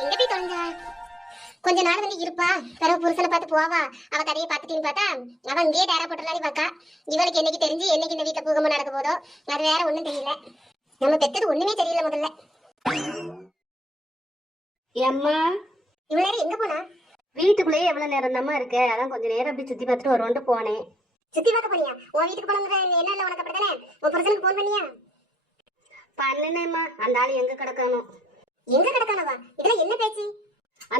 எங்க போய் தொலைஞ்சா? கொஞ்ச நாள் வந்து இருப்பா. பிறகு புருஷனை பார்த்து போவா. அவ கதையை பார்த்துட்டின்னு பார்த்தா அவன் இங்கேயே டேரா போட்டுலாடி பாக்கா இவளுக்கு என்னைக்கு தெரிஞ்சு என்னைக்கு இந்த வீட்டுல பூகம்பம் நடக்க போதோ அது வேற ஒண்ணும் தெரியல. நம்ம பெத்தது ஒண்ணுமே தெரியல முதல்ல. அம்மா இவ்வளவு நேரம் எங்க போனா? வீட்டுக்குள்ளேயே எவ்வளவு நேரம் தாம்மா இருக்க? அதான் கொஞ்ச நேரம் அப்படி சுத்தி பார்த்துட்டு வருவோன்ட்டு போனேன். சுத்தி பார்க்க போனியா? உன் வீட்டுக்கு போனோங்கிற என்ன இல்ல உனக்கு அப்படித்தானே? உன் புருஷனுக்கு போன் பண்ணியா? பண்ணினேம்மா. அந்த ஆள் எங்க கிடக்கணும்? எங்க என்ன பேச்சு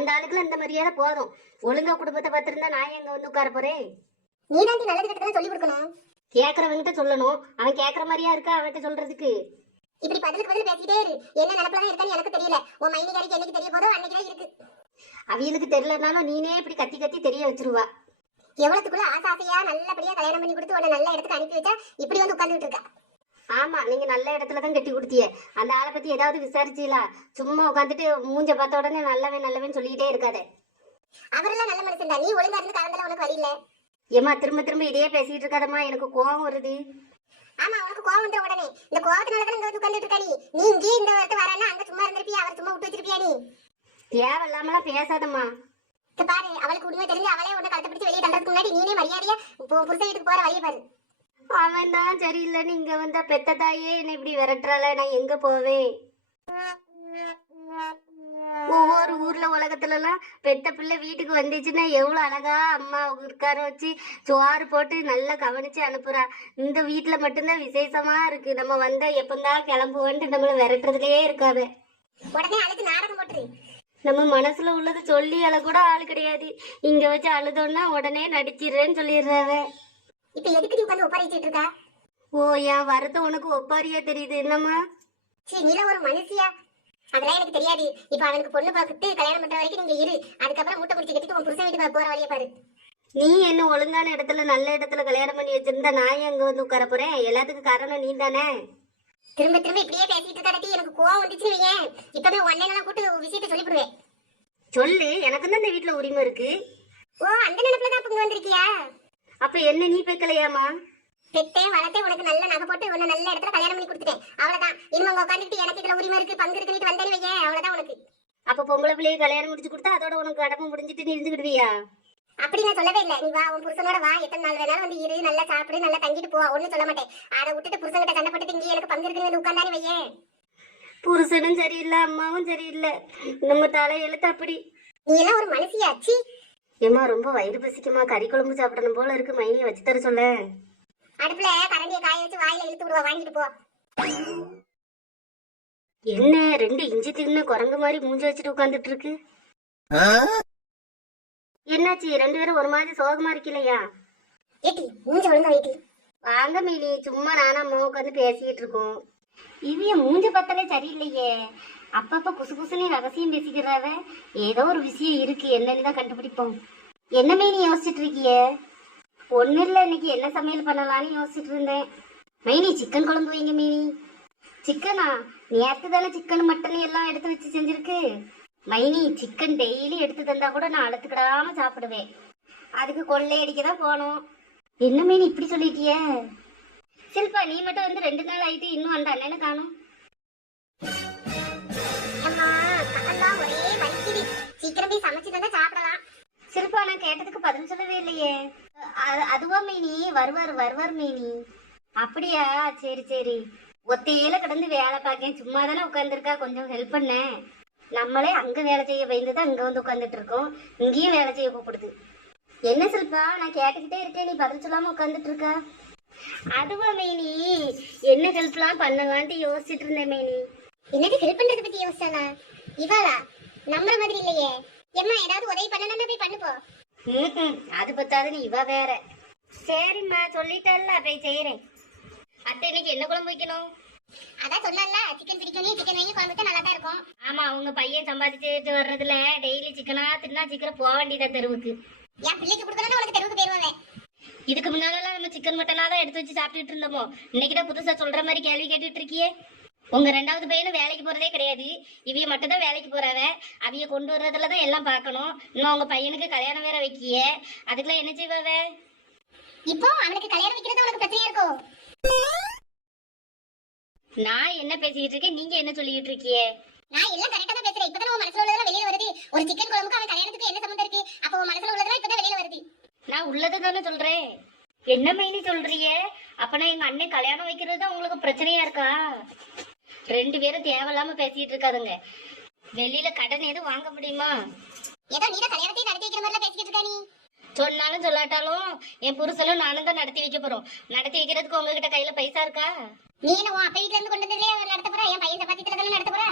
அந்த ஆளுக்குலாம் இந்த மரியாதை போதும். ஒழுங்கா குடும்பத்தை பார்த்திருந்தா நான் எங்க வந்து உட்கார போறேன்? நீ தான் நல்லது கிட்ட சொல்லி கொடுக்கணும். கேக்குறவங்கிட்ட சொல்லணும். அவன் கேக்குற மாதிரியா இருக்கா அவன்கிட்ட சொல்றதுக்கு? இப்படி பதிலுக்கு பதில் பேசிட்டே இரு. என்ன நினைப்புல தான் இருக்கான்னு எனக்கு தெரியல. உன் மைனிகாரிக்கு என்னைக்கு தெரிய போதோ அன்னைக்கு இருக்கு. அவியலுக்கு தெரியலனாலும் நீனே இப்படி கத்தி கத்தி தெரிய வச்சிருவா. எவ்வளவுக்குள்ள ஆசை ஆசையா நல்லபடியா கல்யாணம் பண்ணி கொடுத்து உன்னை நல்ல இடத்துக்கு அனுப்பி வச்சா இப்படி வந்து உட்கார்ந்துட்டு இருக்கா? ஆமா நீங்க நல்ல இடத்துல தான் கட்டி கொடுத்திய அந்த ஆளை பத்தி ஏதாவது விசாரிச்சீங்களா? சும்மா உட்காந்துட்டு மூஞ்ச பார்த்த உடனே நல்லவன் நல்லவன் சொல்லிட்டே இருக்காதே. அவரெல்லாம் நல்ல மனுஷன் தான் நீ ஒழுங்கா இருந்து கலந்தல உனக்கு வழி இல்ல. ஏம்மா திரும்ப திரும்ப இதையே பேசிட்டு இருக்காதம்மா எனக்கு கோவம் வருது. ஆமா உனக்கு கோவம் வந்துட உடனே. இந்த கோவத்தினால தான் இங்க உட்கார்ந்துட்டு இருக்கா நீ? நீ இங்கே இந்த வரத்து வரானா அங்க சும்மா இருந்திருப்பியா? அவர் சும்மா விட்டு வச்சிருப்பியா நீ? தேவையில்லாமலாம் பேசாதம்மா. பாரு அவளுக்கு உண்மை தெரிஞ்சு அவளே உன்னை கழுத்தை பிடிச்சு வெளியே தள்ளுறதுக்கு முன்னாடி நீனே மரியாதையா புருஷன் வீட்டுக்கு போற வழியை பாரு. அவன் தான் சரியில்லைன்னு இங்க வந்தா பெத்த தாயே என்னை இப்படி விரட்டுறால நான் எங்க போவேன்? ஒவ்வொரு ஊர்ல உலகத்துல எல்லாம் பெத்த பிள்ளை வீட்டுக்கு வந்துச்சுன்னா எவ்வளவு அழகா அம்மா உட்கார வச்சு சோறு போட்டு நல்லா கவனிச்சு அனுப்புறா. இந்த வீட்டுல மட்டும்தான் விசேஷமா இருக்கு. நம்ம வந்தா எப்பந்தான் கிளம்புவோன்ட்டு நம்மள விரட்டுறதுலயே இருக்காவ உடனே அழுது நாடகம் போட்டுரு. நம்ம மனசுல உள்ளது சொல்லி அழ கூட ஆள் கிடையாது. இங்க வச்சு அழுதோன்னா உடனே நடிச்சிடுறேன்னு சொல்லிடுறாவ. இப்ப எதுக்கு நீ உட்கார்ந்து ஒப்பாரிச்சிட்டு இருக்கா? ஓ என் வரத உனக்கு ஒப்பாரியா தெரியுது. என்னம்மா? சரி நீல ஒரு மனுஷியா? அதெல்லாம் எனக்கு தெரியாது. இப்ப அவனுக்கு பொண்ணு பார்த்துட்டு கல்யாணம் பண்ற வரைக்கும் நீங்க இரு. அதுக்கப்புறம் மூட்டை முடிச்சு கட்டிட்டு உன் புருஷன் வீட்டுக்கு போற வழியை பாரு. நீ என்ன ஒழுங்கான இடத்துல நல்ல இடத்துல கல்யாணம் பண்ணி வச்சிருந்தா நான் எங்க வந்து உட்கார போறேன்? எல்லாத்துக்கும் காரணம் நீ தானே திரும்ப திரும்ப இப்படியே பேசிட்டு இருக்காட்டி எனக்கு கோவம் வந்துச்சு வையேன். இப்பவே உன்னை எல்லாம் கூட்டு விஷயத்த சொல்லிவிடுவேன். சொல்லு எனக்கு தான் இந்த வீட்டுல உரிமை இருக்கு. ஓ அந்த நினைப்புல தான் இங்க வந்திருக்கியா? அப்ப என்ன நீ பெக்கலையாமா பெத்தேன் வளர்த்தேன் உனக்கு நல்ல நகை போட்டு உன்னை நல்ல இடத்துல கல்யாணம் பண்ணி கொடுத்துட்டேன். அவ்வளவுதான். இனிமே உட்காந்துட்டு எனக்கு இதுல உரிமை இருக்கு. பங்கு இருக்குன்னு வந்தேன் வையேன். அவ்வளவுதான் உனக்கு. அப்ப பொம்பளை பிள்ளைய கல்யாணம் முடிச்சு கொடுத்தா அதோட உனக்கு கடமை முடிஞ்சிட்டு நீ இருந்துக்கிடுவியா அப்படி நான் சொல்லவே இல்லை. நீ வா உன் புருஷனோட வா. எத்தனை நாள் வேணாலும் வந்து இரு. நல்லா சாப்பிடு நல்லா தங்கிட்டு போ. ஒன்னும் சொல்ல மாட்டேன். அதை விட்டுட்டு புருஷன்கிட்ட சண்டை போட்டு இங்கே எனக்கு பங்கு இருக்குன்னு உட்காந்தானே வையேன். புருஷனும் சரியில்லை அம்மாவும் சரியில்லை. நம்ம தலை எழுத்து அப்படி. நீ எல்லாம் ஒரு மனுஷியா? ஏம்மா ரொம்ப வயிறு பசிக்குமா? கறி குழம்பு சாப்பிடணும் போல இருக்கு. மைனியை வச்சு தர சொல்ல. அடுப்புல கரண்டியை காய வச்சு வாயில இழுத்து விடுவா. வாங்கிட்டு போ. என்ன? ரெண்டு இஞ்சி தின்னு குரங்கு மாதிரி மூஞ்சி வச்சுட்டு உட்காந்துட்டு இருக்கு. என்னாச்சு? ரெண்டு பேரும் ஒரு மாதிரி சோகமா இருக்கலையா ஏட்டி மூஞ்ச ஒழுங்கா வைட்டி. வாங்க மீனி. சும்மா நானும் அம்மா உட்காந்து பேசிக்கிட்டு இருக்கோம். இவிய மூஞ்ச பார்த்தாலே சரியில்லையே. அப்பப்ப குசு குசுன்னு ரகசியம் பேசிக்கிறாவ? ஏதோ ஒரு விஷயம் இருக்கு என்னன்னு தான் கண்டுபிடிப்போம். என்ன நீ யோசிச்சுட்டு இருக்கிய? ஒன்றும் இல்லை இன்னைக்கு என்ன சமையல் பண்ணலான்னு யோசிச்சுட்டு இருந்தேன். மைனி சிக்கன் குழம்பு வைங்க மீனி. சிக்கனா நேற்று தானே சிக்கன் மட்டன் எல்லாம் எடுத்து வச்சு செஞ்சிருக்கு. மைனி சிக்கன் டெய்லி எடுத்து தந்தா கூட நான் அழுத்துக்கிடாம சாப்பிடுவேன். அதுக்கு கொள்ளையடிக்க தான் போகணும் என்ன மீன் இப்படி சொல்லிட்டிய? சில்பா நீ மட்டும் வந்து ரெண்டு நாள் ஆயிட்டு இன்னும் அந்த அண்ணனை காணும். ஒரே வலிக்குது. சீக்கிரம் போய் சமைச்சு தந்தா சாப்பிடலாம். சில்பா நான் கேட்டதுக்கு பதில் சொல்லவே இல்லையே. அது- அதுவா மீனி? வருவார் வருவார் மீனி. அப்படியா? சரி சரி. ஒத்தையில கிடந்து வேலை பார்க்கேன். சும்மா தானே உட்காந்துருக்கா கொஞ்சம் ஹெல்ப் பண்ணேன் நம்மளே அங்க வேலை செய்ய பயந்துதான் அங்க வந்து உட்காந்துட்டு இருக்கோம் இங்கேயும் வேலை செய்ய கூப்பிடுது. என்ன சில்பா? நான் கேட்டுக்கிட்டே இருக்கேன். நீ பதில் சொல்லாம உட்காந்துட்டு இருக்க அதுவா மைனி? என்ன ஹெல்ப்லாம் பண்ணலான்ட்டு யோசிச்சுட்டு இருந்தேன் மேனி. என்னது ஹெல்ப் பண்றது பத்தி யோசிச்சானா? இவாளா? நம்மள மாதிரி இல்லையே. எம்மா ஏதாவது உதவி பண்ணணும்னா போய் பண்ணுப்போ. ம்ம். அது பத்தாதுன்னு இவ வேற. சரிம்மா சொல்லிட்டல்ல போய் செய்யறேன் அத்தை இன்னைக்கு என்ன குழம்பு வைக்கணும்? அதான் சொன்னல சிக்கன் பிடிக்கணும் சிக்கன் வாங்கி குழம்புக்கு நல்லா தான் இருக்கும். ஆமா அவங்க பையன் சம்பாதிச்சுட்டு வர்றதுல டெய்லி சிக்கனா தின்னா சீக்கிரம் போக வேண்டியதா தெருவுக்கு. என் பிள்ளைக்கு கொடுக்கணும்னு உனக்கு தெருவுக்கு போயிருவோம்ல இதுக்கு முன்னாலலாம் நம்ம சிக்கன் மட்டனா தான் எடுத்து வச்சு சாப்பிட்டுட்டு இருந்தோமோ? இன்னைக்கு தான் புதுசா சொல்ற மாதிரி கேள்வி கேட்டுட்டு இருக்கியே. உங்க ரெண்டாவது பையனும் வேலைக்கு போறதே கிடையாது. இவிய மட்டும் தான் வேலைக்கு போறாவ. அவிய கொண்டு வர்றதுல தான் எல்லாம் பார்க்கணும். இன்னும் உங்க பையனுக்கு கல்யாணம் வேற வைக்கிய. அதுக்கெல்லாம் என்ன செய்வாவ இப்போ அவனுக்கு கல்யாணம் வைக்கிறது உனக்கு பிரச்சனையா இருக்கும் நான் என்ன பேசிக்கிட்டு இருக்கேன்? நீங்க என்ன சொல்லிட்டு இருக்கியே நான் எல்லாம் கரெக்டா தான் பேசுறேன். இப்பதான் உன் மனசுல உள்ளதெல்லாம் வெளியில வருது. ஒரு சிக்கன் குழம்புக்கு அவன் கல்யாணத்துக்கு என்ன சம்மந்தம் இருக்கு? அப்போ உன் மனசுல உள்ளதெல்லாம் இப்பதான் வெளியில வருது. நான் உள்ளதை தானே சொல்றேன். என்ன மைனி சொல்றிய அப்பனா எங்க அண்ணன் கல்யாணம் வைக்கிறது தான் உங்களுக்கு பிரச்சனையா இருக்கா? ரெண்டு பேரும் தேவையில்லாம பேசிட்டு இருக்காதுங்க. வெளியில கடன் எதுவும் வாங்க முடியுமா? ஏதோ நீ தான் கல்யாணத்தையும் நடத்தி வைக்கிற மாதிரிலாம் பேசிக்கிட்டு இருக்கா நீ? சொன்னாலும் சொல்லாட்டாலும் என் புருஷனும் நானும் தான் நடத்தி வைக்க போறோம். நடத்தி வைக்கிறதுக்கு உங்ககிட்ட கையில பைசா இருக்கா? நீ உன் அப்பா வீட்ல இருந்து கொண்டு வந்ததுலயே நடத்த போற? என் பையன் சப்பாத்தியத்துல தானே நடத்த போற?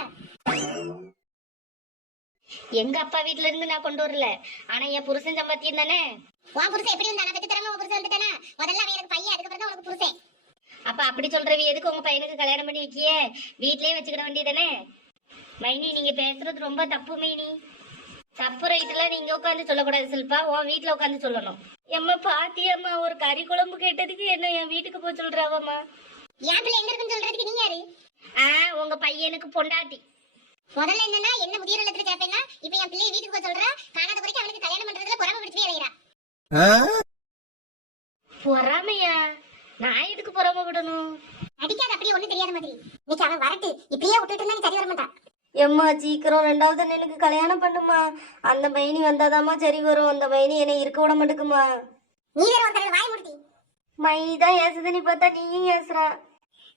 எங்க அப்பா வீட்ல இருந்து நான் கொண்டு வரல. ஆனா என் புருஷன் சம்பாத்தியம் தானே? உன் புருஷன் எப்படி வந்தானா? பெத்து தரமா உன் புருஷன் வந்துட்டானா? முதல்ல அவன் எனக்கு பையன் அதுக்கப்புறம் தான் உனக்கு புருஷன். அப்ப அப்படி சொல்றவி எதுக்கு உங்க பையனுக்கு கல்யாணம் பண்ணி வைக்கிய? வீட்லயே வச்சுக்கிட வேண்டியதானே மைனி நீங்க பேசுறது ரொம்ப தப்பு மைனி. தப்பு ரைட்டுலாம் நீங்க உட்காந்து சொல்லக்கூடாது சில்பா. உன் வீட்ல உட்காந்து சொல்லணும். எம்மா பாத்தியம்மா ஒரு கறி குழம்பு கேட்டதுக்கு என்ன என் வீட்டுக்கு போய் சொல்றாவம்மா? என் பிள்ளை எங்க இருக்குன்னு சொல்றதுக்கு நீ யாரு? ஆ உங்க பையனுக்கு பொண்டாட்டி. முதல்ல என்னன்னா என்ன முதியோர் இல்லத்துல கேப்பேன்னா இப்ப என் பிள்ளைய வீட்டுக்கு போக சொல்றா. காணாத குறைக்கு அவனுக்கு கல்யாணம் பண்றதுல புறம பிடிச்சே அலையிறா பொறாமையா நான் எதுக்கு பொறாமப்படணும் அடிக்காத அப்படியே ஒண்ணும் தெரியாத மாதிரி இன்னைக்கு அவன் வரட்டு இப்படியே விட்டுட்டு இருந்தா நீ சரி வர மாட்டான் எம்மா சீக்கிரம் ரெண்டாவது எனக்கு கல்யாணம் பண்ணுமா அந்த மைனி வந்தாதாம்மா சரி வரும். அந்த மைனி என்னை இருக்க விட மாட்டேங்குமா நீ வேற ஒருத்தர் வாய் மைனி தான் ஏசுதுன்னு பார்த்தா நீயும் ஏசுறா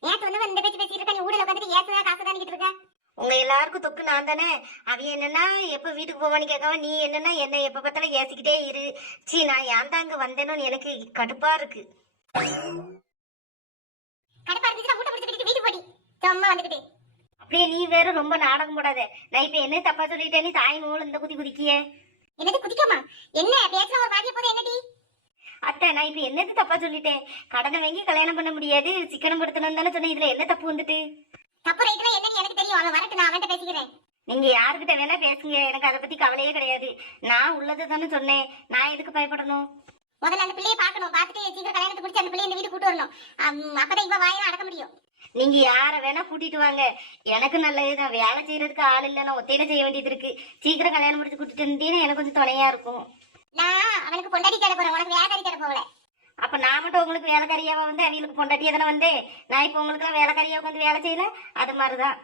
நேத்து வந்து இந்த பேச்சு பேசிட்டு இருக்க நீ ஊடல உட்காந்துட்டு ஏசுதா காசு தான் இருக்க? உங்க எல்லாருக்கும் தொக்கு நான் தானே. அவ என்னன்னா எப்ப வீட்டுக்கு போவான்னு கேட்காம நீ என்னன்னா என்ன எப்ப பார்த்தாலும் ஏசிக்கிட்டே இரு. சீ நான் ஏன் தான் அங்க வந்தேனோன்னு எனக்கு கடுப்பா இருக்கு. கடுப்பா போடி. சும்மா வந்துக்கிட்டு. அப்படியே நீ வேற ரொம்ப நாடகம் போடாத. நான் இப்ப என்ன தப்பா சொல்லிட்டேன் நீ தாய் நூல் இந்த குதி குதிக்கிய? என்னது குதிக்காமா? என்ன பேசுற ஒரு வாக்கிய போது என்னடி? அத்தை நான் இப்ப என்னது தப்பா சொல்லிட்டேன்? கடனை வாங்கி கல்யாணம் பண்ண முடியாது சிக்கனம் படுத்தணும் தானே சொன்னேன். இதுல என்ன தப்பு வந்துட்டு? தப்பு ரைட்லாம் என்னன்னு எனக்கு தெரியும். அவன் வரட்டு நான் அவன்கிட்ட பேசிக்கிறேன். நீங்க யாருக்கிட்ட வேணா பேசுங்க. எனக்கு அதை பத்தி கவலையே கிடையாது. நான் உள்ளதை தானே சொன்னேன். நான் எதுக்கு பயப்படணும்? முதல்ல அந்த பிள்ளையை பார்க்கணும். பார்த்துட்டு சீக்கிரம் கல்யாணத்தை முடிச்சு அந்த பிள்ளைய இந்த வீட்டுக்கு கூட்டு வரணும். அப்பதான் இவ வாயில அடக்க முடியும். நீங்க யார வேணா கூட்டிட்டு வாங்க. எனக்கு நல்லதுதான் வேலை செய்யறதுக்கு ஆள் இல்ல நான் ஒத்தையில செய்ய வேண்டியது இருக்கு. சீக்கிரம் கல்யாணம் முடிச்சு கூட்டிட்டு இருந்தீங்கன்னா எனக்கு கொஞ்சம் துணையா இருக்கும். நான் அவனுக்கு பொண்டாட்டி தேட போறேன். உனக்கு வேலைக்காரி தேட போகல. அப்ப நான் மட்டும் உங்களுக்கு வேலைக்காரியாவா வந்து அவங்களுக்கு பொண்டாட்டியா தானே வந்தேன்? நான் இப்ப உங்களுக்கு எல்லாம் வேலைக்காரியா உட்காந்து வேலை செய்யல? அது மாதிரிதான்.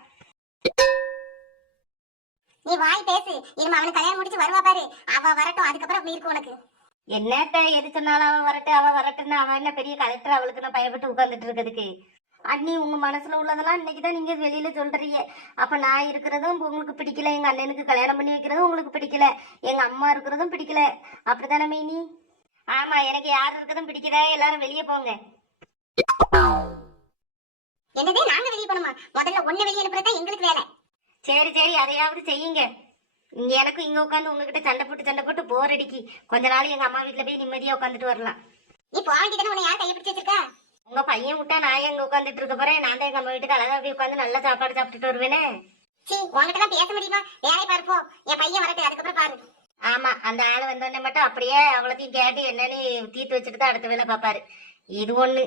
நீ வாய் பேசு. இனிமே அவனுக்கு கல்யாணம் முடிச்சு வருவா பாரு. அவ வரட்டும். அதுக்கப்புறம் இருக்கும் உனக்கு. என்னத்த எது சொன்னாலும் அவன் வரட்டு அவன் வரட்டுன்னு அவன் என்ன பெரிய கலெக்டர் அவளுக்கு நான் பயப்பட்டு உட்கார்ந்துட்டு இருக்கிறதுக்கு? அண்ணி உங்க மனசுல உள்ளதெல்லாம் இன்னைக்கு தான் நீங்க வெளியில சொல்றீங்க. அப்ப நான் இருக்கிறதும் உங்களுக்கு பிடிக்கல. எங்க அண்ணனுக்கு கல்யாணம் பண்ணி வைக்கிறதும் உங்களுக்கு பிடிக்கல. எங்க அம்மா இருக்கிறதும் பிடிக்கல. அப்படித்தானே மைனி? ஆமா எனக்கு யார் இருக்கிறதும் பிடிக்கல. எல்லாரும் வெளியே போங்க. என்னது? நாங்க வெளியே போகணுமா முதல்ல ஒண்ணு வெளியே அனுப்புறதா எங்களுக்கு வேலை? சரி சரி. அதையாவது செய்யுங்க. இங்க எனக்கும் இங்க உட்காந்து உங்ககிட்ட சண்டை போட்டு சண்டை போட்டு போர் அடிக்கி. கொஞ்ச நாள் எங்க அம்மா வீட்டுல போய் நிம்மதியா உட்காந்துட்டு வரலாம். நீ போக வேண்டியதானே உன்னை யார் கையை பிடிச்சு வச்சிருக்கா? உங்க பையன் விட்டா நான் எங்க உட்காந்துட்டு இருக்க போறேன்? நான் தான் அம்மா வீட்டுக்கு அழகா போய் உட்காந்து நல்ல சாப்பாடு சாப்பிட்டுட்டு வருவேனே? சீ உன்கிட்ட தான் பேச முடியுமா? வேலை பார்ப்போம் என் பையன் வரட்டு அதுக்கப்புறம் பாரு. ஆமா அந்த ஆள் வந்தோடனே மட்டும் அப்படியே அவ்வளோத்தையும் கேட்டு என்னன்னு தீர்த்து வச்சுட்டு தான் அடுத்த வேலை பார்ப்பாரு. இது ஒண்ணு.